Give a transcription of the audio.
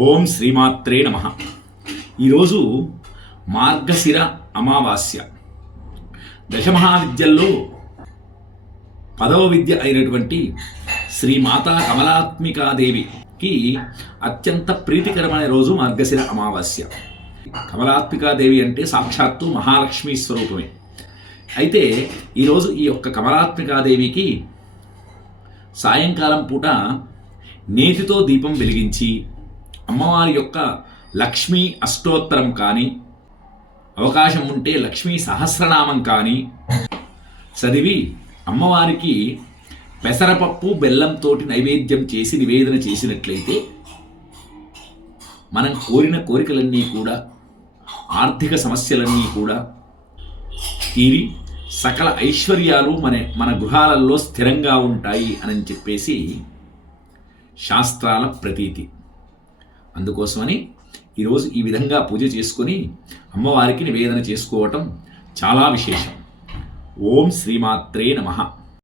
ఓం శ్రీమాత్రే నమ. ఈరోజు మార్గశిర అమావాస్య. దశమహావిద్యల్లో పదవ విద్య అయినటువంటి శ్రీ మాతా కమలాత్మికాదేవికి అత్యంత ప్రీతికరమైన రోజు మార్గశిర అమావాస్య. కమలాత్మికాదేవి అంటే సాక్షాత్తు మహాలక్ష్మి స్వరూపమే. అయితే ఈరోజు ఈ యొక్క కమలాత్మికాదేవికి సాయంకాలం పూట నేతితో దీపం వెలిగించి అమ్మవారి యొక్క లక్ష్మీ అష్టోత్తరం కానీ అవకాశం ఉంటే లక్ష్మీ సహస్రనామం కానీ చదివి అమ్మవారికి పెసరపప్పు బెల్లంతోటి నైవేద్యం చేసి నివేదన చేసినట్లయితే మనం కోరిన కోరికలన్నీ కూడా ఆర్థిక సమస్యలన్నీ కూడా తీరి సకల ఐశ్వర్యాలు మన మన గృహాలలో స్థిరంగా ఉంటాయి అని చెప్పేసి శాస్త్రాల ప్రతీతి. అందుకోసమని ఈరోజు ఈ విధంగా పూజ చేసుకొని అమ్మవారికి నివేదన చేసుకోవటం చాలా విశేషం. ఓం శ్రీమాత్రే నమః.